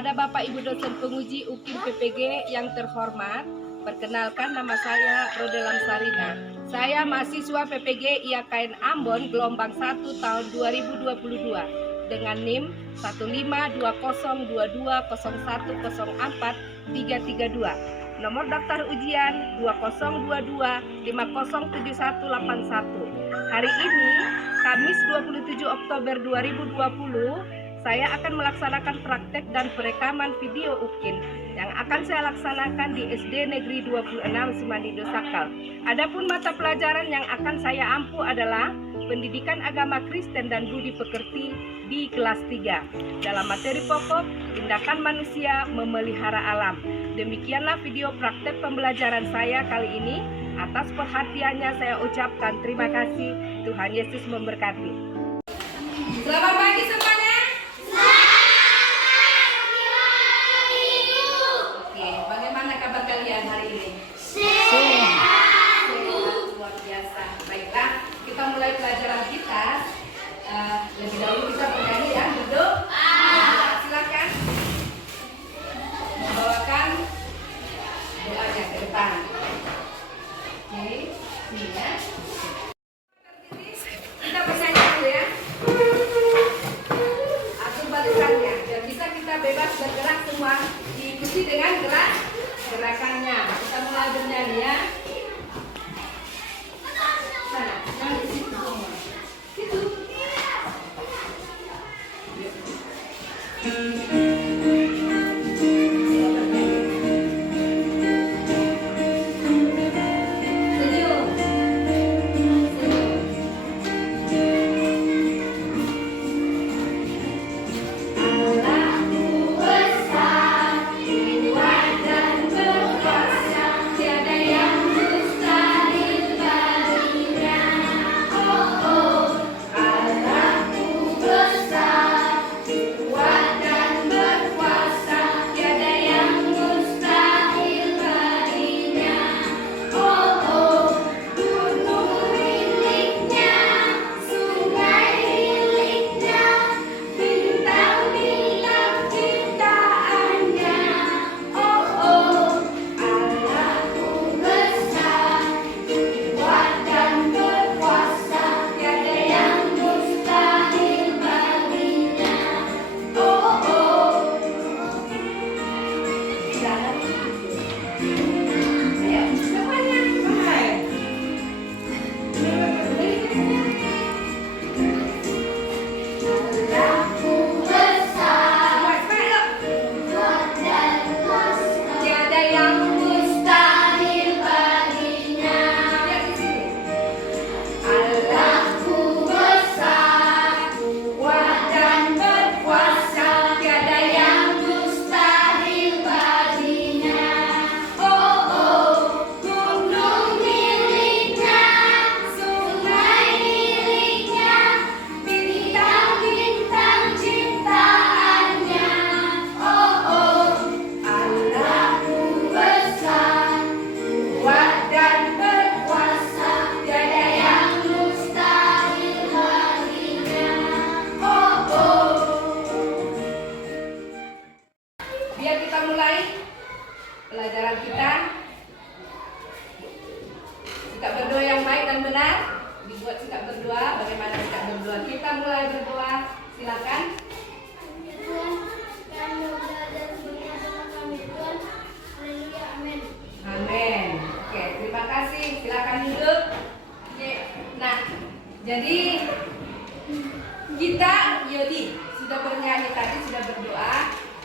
Kepada Bapak Ibu dosen penguji UKIM PPG yang terhormat, perkenalkan nama saya Rodelam Sarina. Saya mahasiswa PPG IAKN Ambon gelombang 1 tahun 2022 dengan NIM 152202010404332. Nomor daftar ujian 2022507181. Hari ini, Kamis 27 Oktober 2020, saya akan melaksanakan praktek dan perekaman video UKIM yang akan saya laksanakan di SD Negeri 26 Simandido Sakal. Adapun mata pelajaran yang akan saya ampu adalah Pendidikan Agama Kristen dan Budi Pekerti di kelas 3. Dalam materi pokok, tindakan manusia memelihara alam. Demikianlah video praktek pembelajaran saya kali ini. Atas perhatiannya saya ucapkan terima kasih. Tuhan Yesus memberkati. Selamat pagi semuanya. Oke, bagaimana kabar kalian hari ini? Sehat. Luar biasa. Baiklah, kita mulai pelajaran kita. Lebih dahulu kita bernyanyi ya, duduk. Silakan membawakan doanya ke depan. Oke, ini ya. Kita bernyanyi dulu ya. Atur balikannya, biar bisa kita bebas bergerak semua. Diikuti dengan gerakannya. Kita mulai bernyanyi ya. Sana, jangan di situ semua. Situ. Pelajaran kita sikap berdoa yang baik dan benar. Dibuat sikap berdoa. Bagaimana sikap berdoa? Kita mulai berdoa. Silakan. Tuhan, kami belajar bersama kami Tuhan. Haleluya, amin. Amin. Oke, terima kasih. Silakan duduk. Oke. Nah, jadi kita Yodi sudah bernyanyi tadi, sudah berdoa.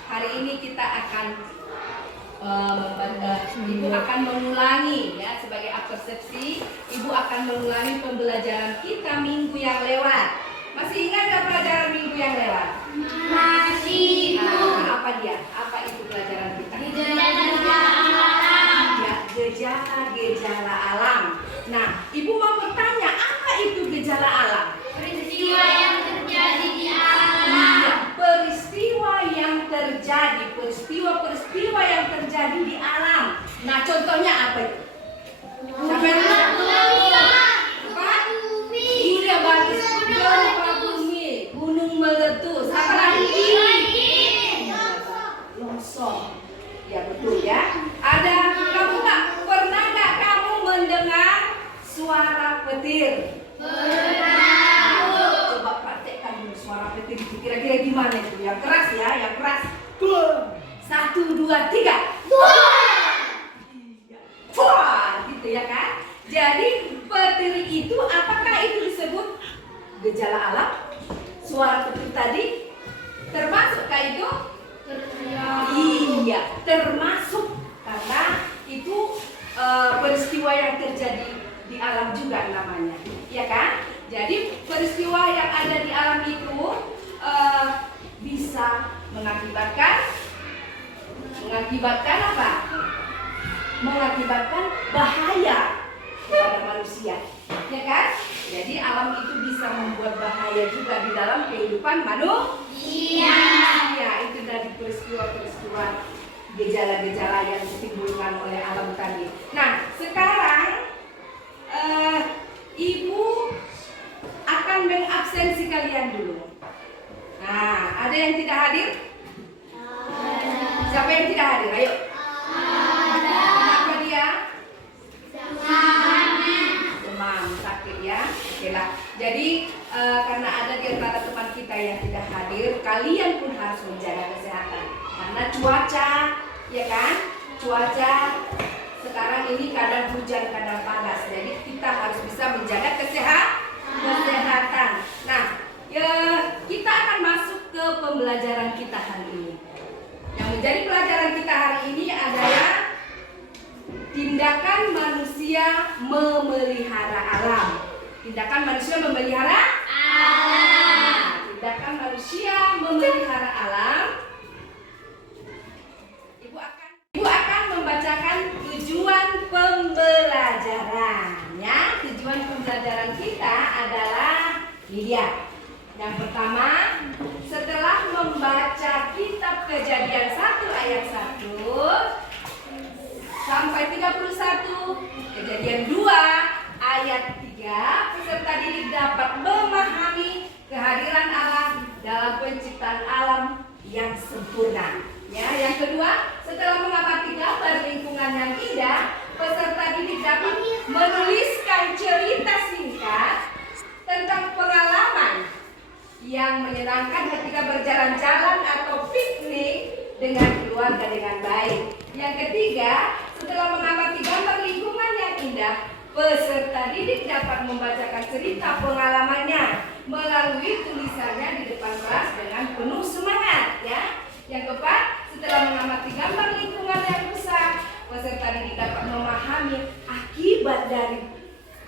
Hari ini kita akan Ibu akan mengulangi ya sebagai persepsi. Ibu akan mengulangi pembelajaran kita minggu yang lewat. Masih ingat nggak pelajaran minggu yang lewat? Masih, Bu. Apa dia? Apa itu pelajaran kita? Gejala alam. Ya, gejala alam. Nah, Ibu mau bertanya, apa itu gejala alam? Peristiwa yang terjadi di alam. Ya, peristiwa yang terjadi di alam. Nah, contohnya apa itu? Sampai Iya, bagus. Gempa bumi, gunung meletus. Apa lagi? ya kan? Jadi peteri itu apakah itu disebut gejala alam? Suara petir tadi termasukkah itu? Iya, termasuk karena itu peristiwa yang terjadi di alam juga namanya, ya kan? Jadi peristiwa yang ada di alam itu bisa mengakibatkan apa? Mengakibatkan bahaya kepada manusia, ya kan? Jadi alam itu bisa membuat bahaya juga di dalam kehidupan manusia. Ya, itu dari peristiwa-peristiwa gejala-gejala yang ditimbulkan oleh alam tadi. Nah, sekarang Ibu akan mengabsensi kalian dulu. Nah, ada yang tidak hadir? Siapa yang tidak hadir? Ayo. Kenapa dia? Demam, sakit ya. Oke lah. Jadi karena ada di antara teman kita yang tidak hadir, kalian pun harus menjaga kesehatan. Karena cuaca, ya kan? Cuaca sekarang ini kadang hujan, kadang panas. Jadi kita harus bisa menjaga kesehatan. Nah, kita akan masuk ke pembelajaran kita hari ini. Yang menjadi pelajaran kita hari ini adalah tindakan manusia memelihara alam. Tindakan manusia memelihara alam. Tindakan manusia memelihara alam. Ibu akan membacakan tujuan pembelajaran. Ya, tujuan pembelajaran kita adalah lihat. Yang pertama, setelah membaca kitab Kejadian 1 ayat 1 sampai 31, Kejadian 2 ayat 3, peserta didik dapat memahami kehadiran Allah dalam penciptaan alam yang sempurna. Ya, yang kedua, setelah mengamati gambar lingkungan yang indah, peserta didik dapat menuliskan cerita singkat tentang pengalaman yang menyenangkan ketika berjalan-jalan atau piknik dengan keluarga dengan baik. Yang ketiga, setelah mengamati gambar lingkungan yang indah, peserta didik dapat membacakan cerita pengalamannya melalui tulisannya di depan kelas dengan penuh semangat. Ya. Yang keempat, setelah mengamati gambar lingkungan yang besar, peserta didik dapat memahami akibat dari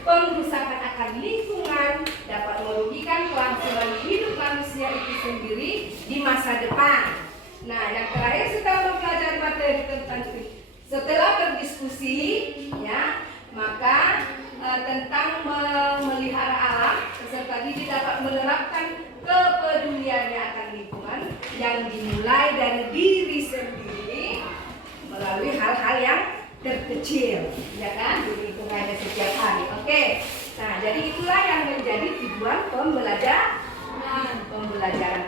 pengrusakan akan lingkungan dapat merugikan kelangsungan hidup manusia itu sendiri di masa depan. Nah, yang terakhir setelah mempelajari materi tertentu, setelah berdiskusi, ya, maka tentang memelihara alam, peserta didik dapat menerapkan kepeduliannya akan lingkungan yang dimulai dari diri sendiri melalui hal-hal yang terkecil, ya kan, di lingkungannya setiap hari. Oke, nah jadi itulah yang menjadi tujuan pembelajaran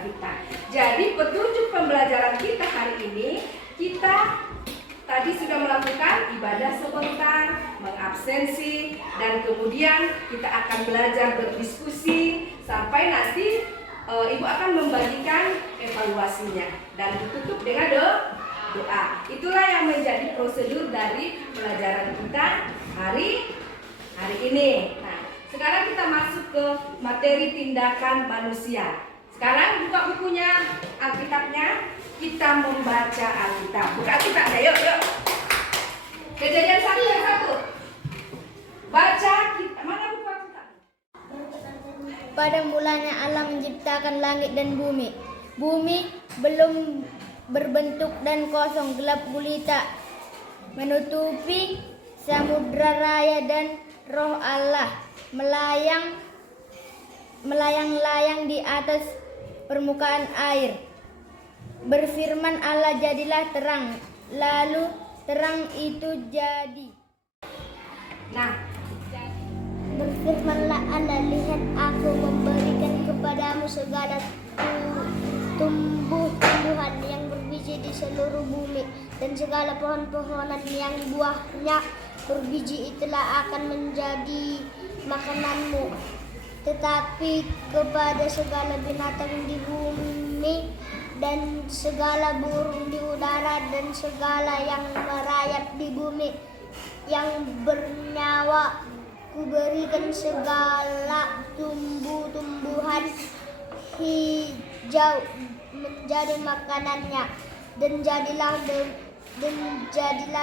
kita. Jadi petunjuk pembelajaran kita hari ini, kita tadi sudah melakukan ibadah sebentar, mengabsensi, dan kemudian kita akan belajar berdiskusi sampai nanti Ibu akan membagikan evaluasinya dan ditutup dengan doa. Itulah yang menjadi prosedur dari pelajaran kita hari ini. Nah, sekarang kita masuk ke materi tindakan manusia. Sekarang buka bukunya, Alkitabnya, kita membaca Alkitab. Buka Alkitabnya, yuk. Kejadian 1 ayat 1. Baca kita. Mana buku Alkitab? Pada mulanya Allah menciptakan langit dan bumi. Bumi belum berbentuk dan kosong, gelap gulita menutupi samudra raya, dan roh Allah melayang-layang di atas permukaan air. Berfirman Allah, jadilah terang, lalu terang itu jadi. Nah, Berfirmanlah Allah, lihat aku memberikan kepadamu segala tumbuh-tumbuhan yang berbiji di seluruh bumi, dan segala pohon-pohonan yang buahnya berbiji itulah akan menjadi makananmu. Tetapi kepada segala binatang di bumi dan segala burung di udara dan segala yang merayap di bumi, yang bernyawa. Kuberikan segala tumbuh-tumbuhan hijau menjadi makanannya, dan jadilah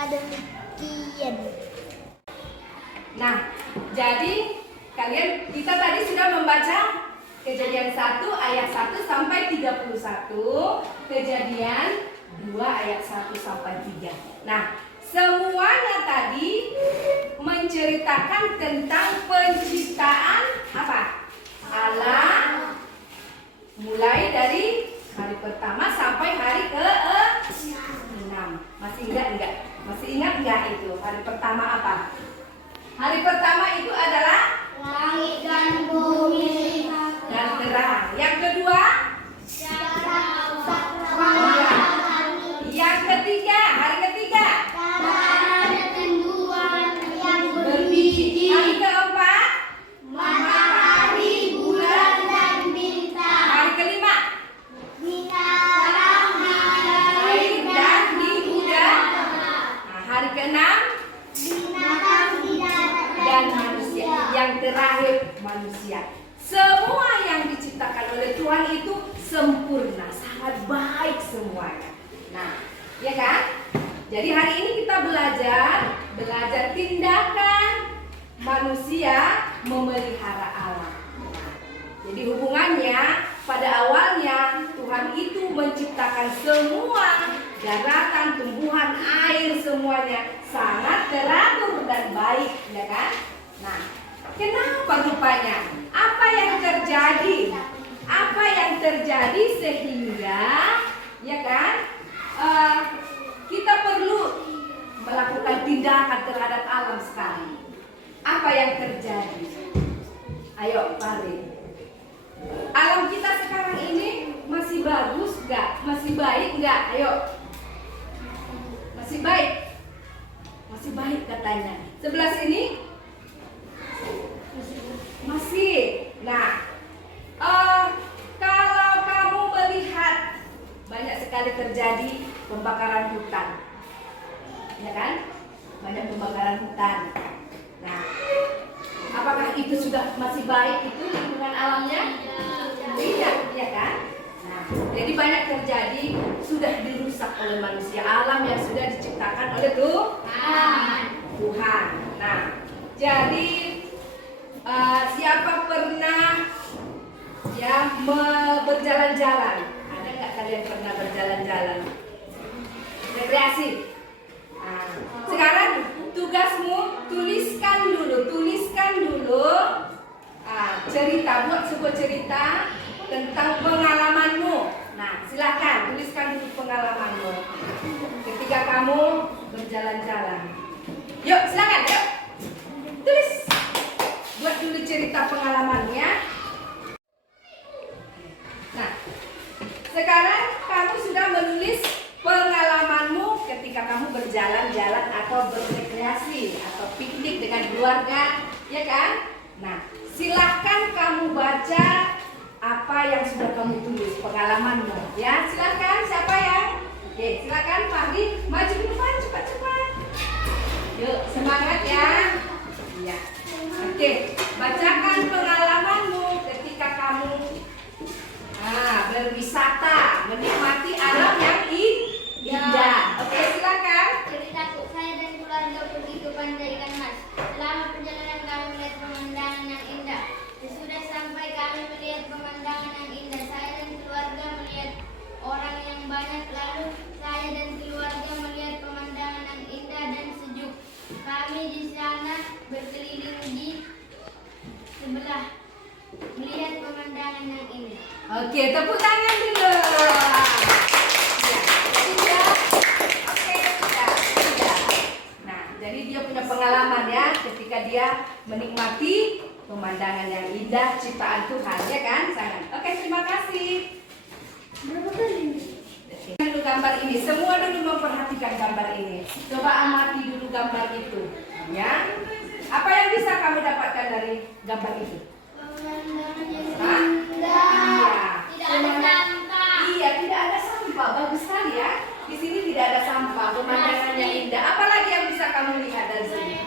demikian. Nah, jadi kita tadi sudah membaca Kejadian 1 ayat 1 sampai 31, Kejadian 2 ayat 1 sampai 3. Nah, semuanya tadi menceritakan tentang penciptaan apa? Allah, mulai dari hari pertama sampai hari ke-6. Masih ingat enggak? Masih ingat enggak itu? Hari pertama apa? Hari pertama itu adalah Langit dan bumi dan terang. Yang kedua? Yang ketiga, hari ketiga berbiji. Hari keempat matahari, bulan, dan bintang. hari kelima Binatang air dan di udara. Nah, hari keenam binatang di darat dan manusia. Yang terakhir manusia. Semua yang diciptakan oleh Tuhan itu sempurna, sangat baik semuanya. Nah, ya kan? Jadi hari ini kita belajar tindakan manusia memelihara alam. Nah, jadi hubungannya pada awalnya Tuhan itu menciptakan semua daratan, tumbuhan, air semuanya sangat teratur dan baik, ya kan? Nah, kenapa rupanya? Apa yang terjadi? Apa yang terjadi sehingga, ya kan? Kita perlu melakukan tindakan terhadap alam sekarang. Apa yang terjadi? Ayo, Farid. Alam kita sekarang ini masih bagus nggak? Masih baik nggak? Ayo. Masih baik. Masih baik katanya. Sebelah sini? Masih. Nah, kalau kamu melihat banyak sekali terjadi pembakaran hutan, ya kan? Banyak pembakaran hutan. Nah, apakah itu sudah masih baik itu lingkungan alamnya? Tidak, ya kan? Nah, jadi banyak terjadi sudah dirusak oleh manusia, alam yang sudah diciptakan oleh Tuhan. Nah, jadi siapa pernah ya berjalan-jalan? Ada nggak kalian pernah berjalan-jalan? Rekreasi. Nah, sekarang tugasmu tuliskan dulu cerita, buat sebuah cerita tentang pengalamanmu. Nah, silakan tuliskan dulu pengalamanmu ketika kamu berjalan-jalan. Yuk, silakan, yuk. Tulis. Buat dulu cerita pengalamannya. Nah, sekarang kamu sudah menulis pengalamanmu ketika kamu berjalan-jalan atau berrekreasi atau piknik dengan keluarga, ya kan? Nah, silahkan kamu baca apa yang sudah kamu tulis, pengalamanmu. Ya, silahkan. Siapa yang? Oke, silahkan Fahri, maju ke depan cepat-cepat. Yuk, semangat ya. Iya. Oke, bacakan pengalamanmu ketika kamu berwisata, menikmati alam yang indah. Oke, silakan. Ceritaku, saya dan keluarga pergi ke pantai ikan mas. Selama perjalanan kami melihat pemandangan yang indah. Sesudah sampai kami melihat pemandangan yang indah, saya dan keluarga melihat orang yang banyak. Lalu saya dan keluarga melihat pemandangan yang indah dan sejuk. Kami di sana berkeliling di sebelah melihat pemandangan yang indah. Oke, tepuk tangan dulu. Ya, sudah. Nah, jadi dia punya pengalaman ya ketika dia menikmati pemandangan yang indah ciptaan Tuhan, ya kan? Sangat. Oke, terima kasih. Berapa kali? Dulu gambar ini, semua dulu memperhatikan gambar ini. Coba amati dulu gambar itu, ya. Apa yang bisa kamu dapatkan dari gambar itu? Pemandangan yang Hah? indah. Iya. Tidak ada sampah. Iya, tidak ada sampah. Bagus sekali ya. Di sini tidak ada sampah. Pemandangannya indah. Apalagi yang bisa kamu lihat dari sini?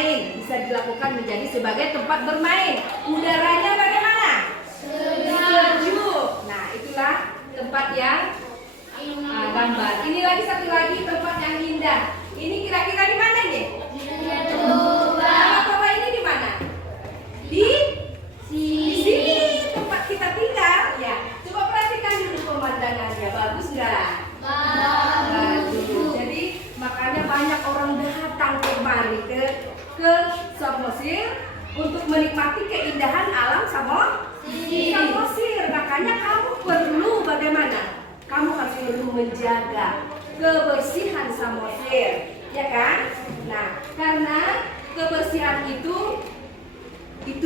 bermain. Bisa dilakukan menjadi sebagai tempat bermain. Udaranya bagaimana? Sejuk. Nah, itulah tempat yang gambar. Ini lagi satu lagi tempat yang indah. Ini kira-kira di mana nih? Coba ini di mana? Di sini tempat kita tinggal. Ya, coba perhatikan dulu pemandangannya. Bagus nggak? Bagus. Jadi makanya banyak orang datang kemari ke Samosir untuk menikmati keindahan alam Samosir. Makanya kamu perlu bagaimana? Kamu harus perlu menjaga kebersihan Samosir, ya kan? Nah, karena kebersihan itu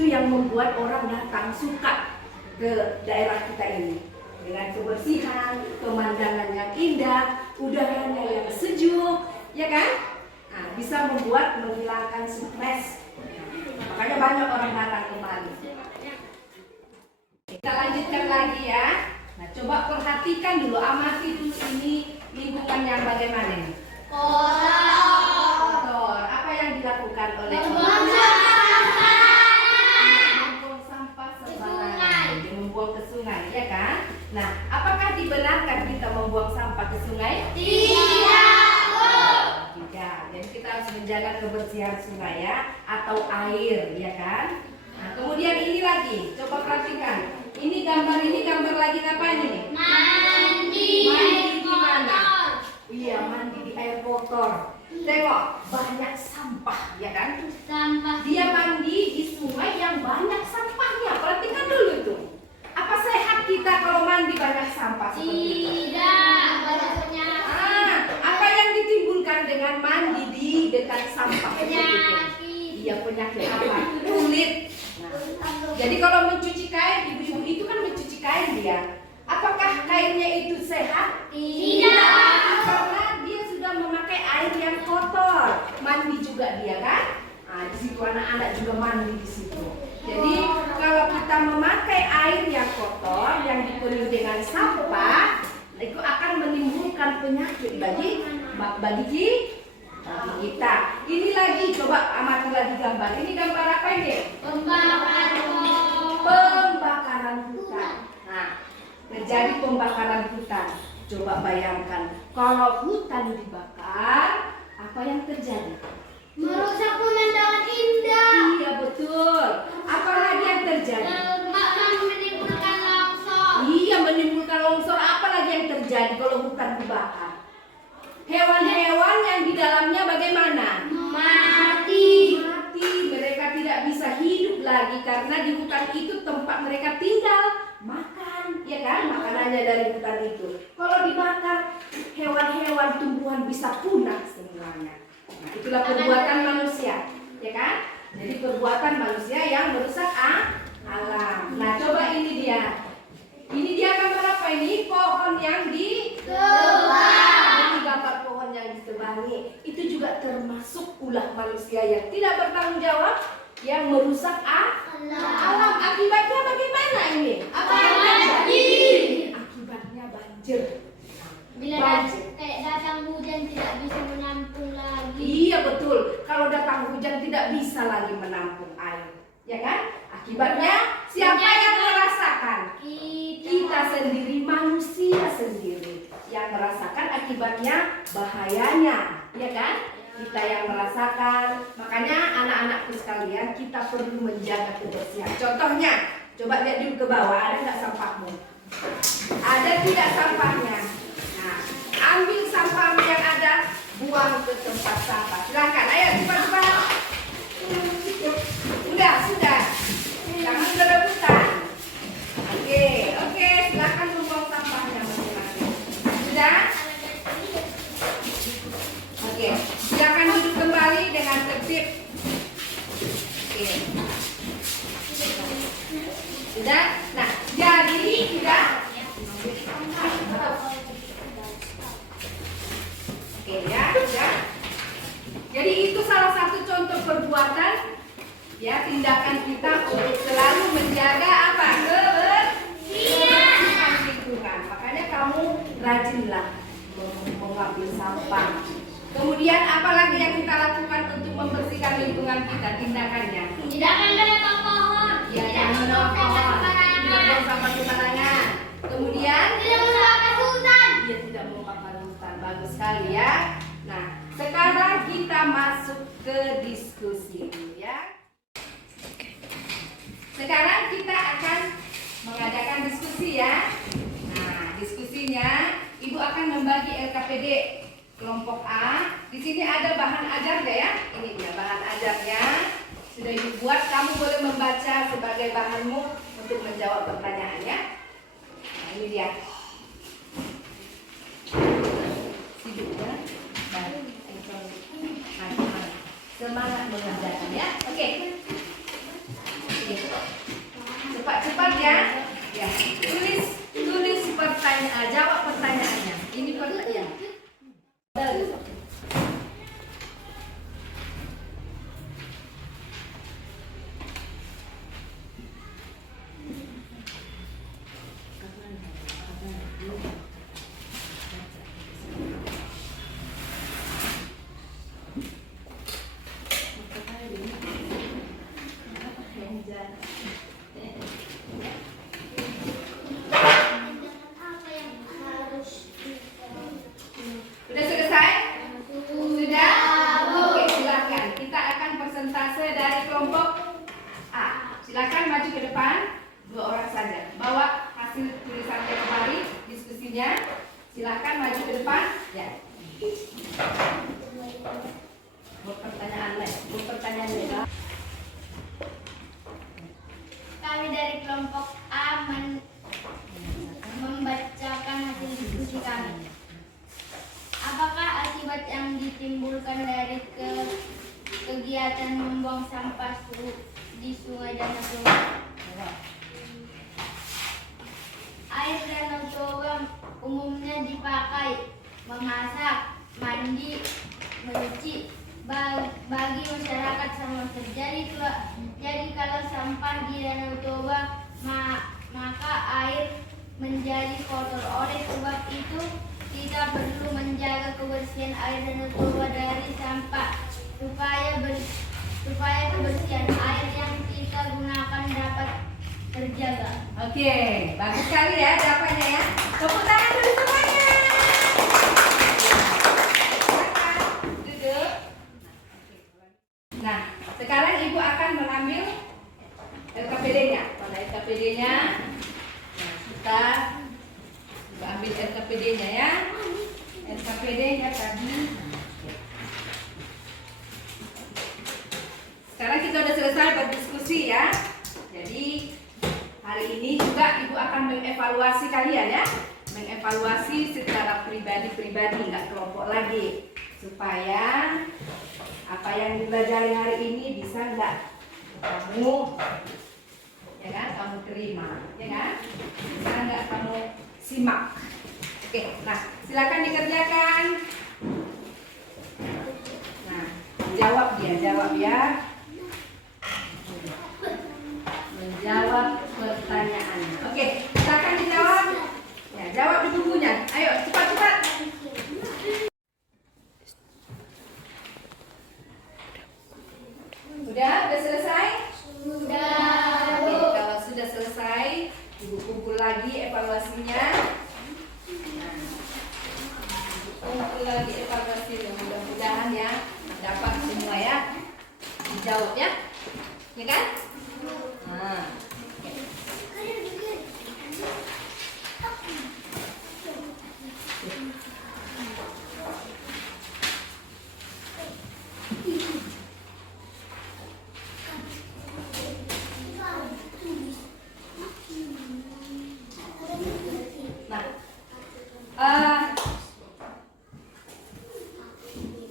yang membuat orang datang suka ke daerah kita ini. Dengan kebersihan, pemandangan yang indah, udaranya yang sejuk, ya kan? Nah, bisa membuat menghilangkan stres. Makanya banyak orang datang kemari. Kita lanjutkan lagi ya. Nah, coba perhatikan dulu, amati dulu ini lingkungan yang bagaimana nih? Kotor. Apa yang dilakukan oleh membuang sampah sembarangan, membuang ke sungai, ya kan? Nah, apakah dibenarkan kita membuang sampah ke sungai? Tidak. Jadi kita harus menjaga kebersihan sungai ya, atau air, ya kan? Nah, kemudian ini lagi, coba perhatikan. Ini gambar lagi apa ini? Mandi di mana? Iya, mandi di air kotor. Tengok, banyak sampah, ya kan? Dia mandi di sungai yang banyak sampahnya. Perhatikan dulu itu. Apa sehat kita kalau mandi banyak sampah seperti itu? Apa yang ditimbulkan dengan mandi di dekat sampah seperti itu? Iya, penyakit apa? Kulit. Nah, jadi kalau mencuci kain, ibu-ibu itu kan mencuci kain dia. Apakah kainnya itu sehat? Tidak. Karena dia sudah memakai air yang kotor. Mandi juga dia kan? Nah, di situ anak-anak juga mandi di situ. Jadi kalau kita memakai air yang kotor yang dipenuhi dengan sampah, itu akan menimbulkan penyakit bagi kita. Ini lagi, coba amati lagi gambar. Ini gambar apa ini? Pembakaran hutan. Nah, terjadi pembakaran hutan. Coba bayangkan, kalau hutan dibakar, apa yang terjadi? Merusak pemandangan indah. Iya, betul. Apalagi yang terjadi? Menimbulkan longsor. Iya, menimbulkan longsor. Apalagi yang terjadi kalau hutan dibakar? Hewan-hewan yang di dalamnya bagaimana? Mati. Mereka tidak bisa hidup lagi karena di hutan itu tempat mereka tinggal, makan, ya kan? Makanannya dari hutan itu. Kalau dibakar, hewan-hewan tumbuhan bisa punah semuanya. Nah, itulah perbuatan manusia, ya kan? Jadi perbuatan manusia yang merusak alam. Nah, coba ini dia. Ini dia gambar apa ini? Pohon yang ditebang. Gambar pohon yang ditebangi itu juga termasuk ulah manusia yang tidak bertanggung jawab, yang merusak alam. Akibatnya bagaimana ini? Apa yang terjadi? Akibatnya banjir. Bila datang hujan tidak bisa menampung lagi. Iya, betul. Kalau datang hujan tidak bisa lagi menampung air, ya kan? Akibatnya siapa yang merasakan? Kita sendiri, manusia sendiri yang merasakan akibatnya, bahayanya, ya kan? Kita yang merasakan. Makanya anak-anakku sekalian, kita perlu menjaga kebersihan. Contohnya, coba lihat dulu ke bawah, ada nggak sampahmu? Ada tidak sampahnya? Nah, ambil sampahmu yang ada, buang ke tempat sampah. Silakan, ayo cepat-cepat. Sudah. Jangan berebutan. Oke, silakan buang sampahnya masing-masing. Sudah? Oke, silakan duduk kembali dengan tertib. Oke. Sudah? Nah, jadi sudah. Oke ya, sudah. Jadi itu salah satu contoh perbuatan, ya, tindakan kita untuk selalu menjaga apa? Kebersihan lingkungan. Makanya kamu rajinlah mengambil sampah. Kemudian apa lagi yang kita lakukan untuk membersihkan lingkungan program kita tindakannya? Tidak akan menebang pohon. Ya, jangan menebang pohon. Tidak buang sampah sembarangan. Kemudian Tidak membakar hutan. dia tidak membakar hutan. Bagus sekali ya. Nah, sekarang kita masuk ke diskusi ya. Sekarang kita akan mengadakan diskusi ya. Nah, diskusinya Ibu akan membagi LKPD kelompok A. Di sini ada bahan ajarnya ya. Ini dia bahan ajarnya. Sudah Ibu buat, kamu boleh membaca sebagai bahanmu untuk menjawab pertanyaan ya. Nah, ini dia. Sibuk ya. Baik. Semangat mengerjakan ya. Oke. Cepat-cepat ya. Ya, tulis pertanyaan, jawab pertanyaannya. Ini pertanyaan. Apa yang harus Sudah selesai? Sudah? Oke, silakan. Kita akan persentase dari kelompok A. Silakan maju ke depan. 2 orang saja. Bawa hasil tulisannya kembali diskusinya. Silakan maju ke depan. Ya. Buat pertanyaan lain. Buat pertanyaan lain. Kami dari kelompok A membacakan hasil diskusi kami. Apakah akibat yang ditimbulkan dari kegiatan membuang sampah di Sungai Danau Toba? Air Danau Toba umumnya dipakai memasak, mandi, mencuci bagi masyarakat sama jadi kalau sampah di Danau Toba maka air menjadi kotor. Oleh sebab itu kita perlu menjaga kebersihan air Danau Toba dari sampah supaya kebersihan air yang kita gunakan dapat terjaga. Oke, bagus sekali ya jawabannya ya. Tepuk tangan dulu semuanya. Silakan duduk. Nah, sekarang Ibu akan mengambil LKPD-nya. Mana LKPD-nya? Nah, kita ambil LKPD-nya ya. LKPD-nya tadi. Sekarang kita sudah selesai berdiskusi ya. Jadi hari ini juga Ibu akan mengevaluasi kalian ya. Mengevaluasi secara pribadi-pribadi, nggak kelompok lagi. Supaya apa yang dipelajari hari ini bisa nggak kamu, ya kan, kamu terima, ya kan? Bisa nggak kamu simak? Oke, nah silakan dikerjakan. Nah, jawab ya. Menjawab pertanyaannya. Oke, silakan dijawab. Ya, jawab di bukunya. Ayo, cepat-cepat. Sudah selesai? Sudah. Oke, kalau sudah selesai, Ibu kumpul lagi evaluasinya. Kumpul lagi evaluasinya. Mudah-mudahan ya dapat semua ya. Dijawab ya. Ya kan? Nah.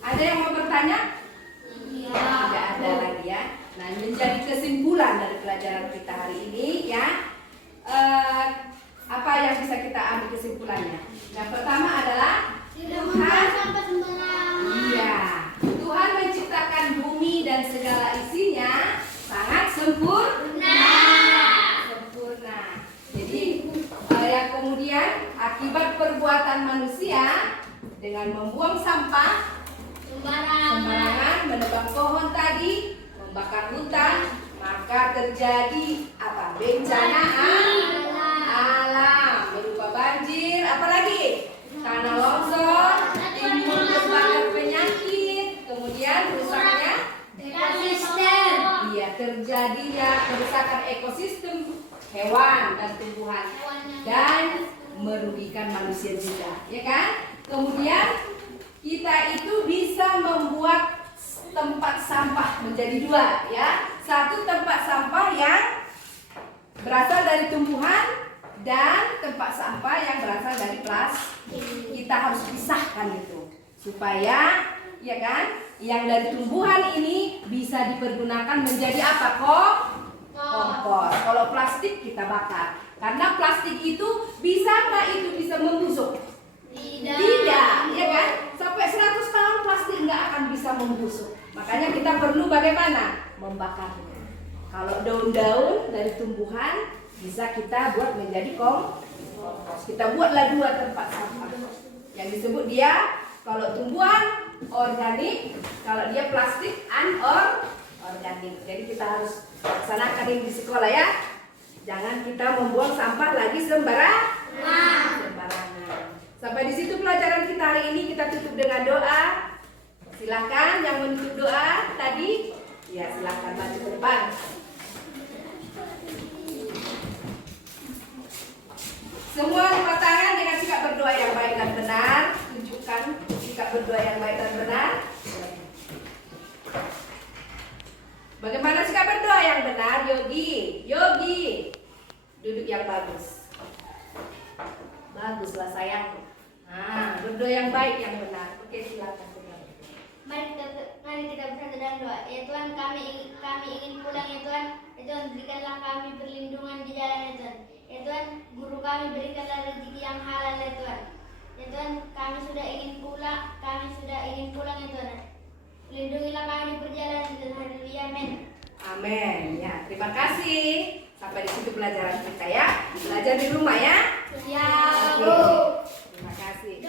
Ada yang mau bertanya? Iya. Tidak ada lagi ya. Nah, menjadi kesimpulan dari pelajaran kita hari ini ya. Apa yang bisa kita ambil kesimpulannya? Yang pertama adalah Tidak membuang sampah sembarangan. iya, Tuhan menciptakan bumi dan segala isinya sangat sempurna. Jadi yang kemudian akibat perbuatan manusia dengan membuang sampah sembarangan, menebang pohon tadi, membakar hutan, maka terjadi apa? Bencana alam berupa banjir, apalagi tanah longsor, timbul berbagai penyakit, kemudian rusaknya ekosistem. iya, terjadinya kerusakan ekosistem hewan dan tumbuhan dan merugikan manusia juga, ya kan? Kemudian kita itu bisa membuat tempat sampah menjadi dua, ya. Satu tempat sampah yang berasal dari tumbuhan dan tempat sampah yang berasal dari plastik. Kita harus pisahkan itu supaya, ya kan, yang dari tumbuhan ini bisa dipergunakan menjadi apa? Kompos. Kalau plastik kita bakar. Karena plastik itu bisa nggak itu bisa membusuk? Tidak, ya kan? Sampai 100 tahun plastik nggak akan bisa membusuk. Makanya kita perlu bagaimana? Membakarnya. Kalau daun-daun dari tumbuhan bisa kita buat menjadi kompos. Kita buatlah dua tempat sampah. Yang disebut dia kalau tumbuhan organik, kalau dia plastik anorganik. Jadi kita harus laksanakan ini di sekolah, ya. Jangan kita membuang sampah lagi sembarangan. Sampai di situ pelajaran kita hari ini. Kita tutup dengan doa. Silakan yang menutup doa tadi, ya silakan maju ke depan. Semua angkat tangan dengan sikap berdoa yang baik dan benar. Tunjukkan sikap berdoa yang baik dan benar. Bagaimana sikap berdoa yang benar, Yogi? Yogi, duduk yang bagus. Baguslah sayang. Nah, berdoa yang baik yang benar. Oke, silakan. Mari kita bersatu dalam doa. Ya Tuhan, kami ingin pulang, ya Tuhan. Ya Tuhan, berikanlah kami perlindungan di jalan, ya Tuhan. Ya Tuhan, guru kami berikanlah rezeki yang halal, ya Tuhan. Ya Tuhan, kami sudah ingin pulang, ya Tuhan. Lindungilah kami di perjalanan, ya Tuhan. Haleluya, amin. Amin. Ya, terima kasih. Sampai di situ pelajaran kita, ya. Belajar di rumah, ya. Ya, Oke. Terima kasih.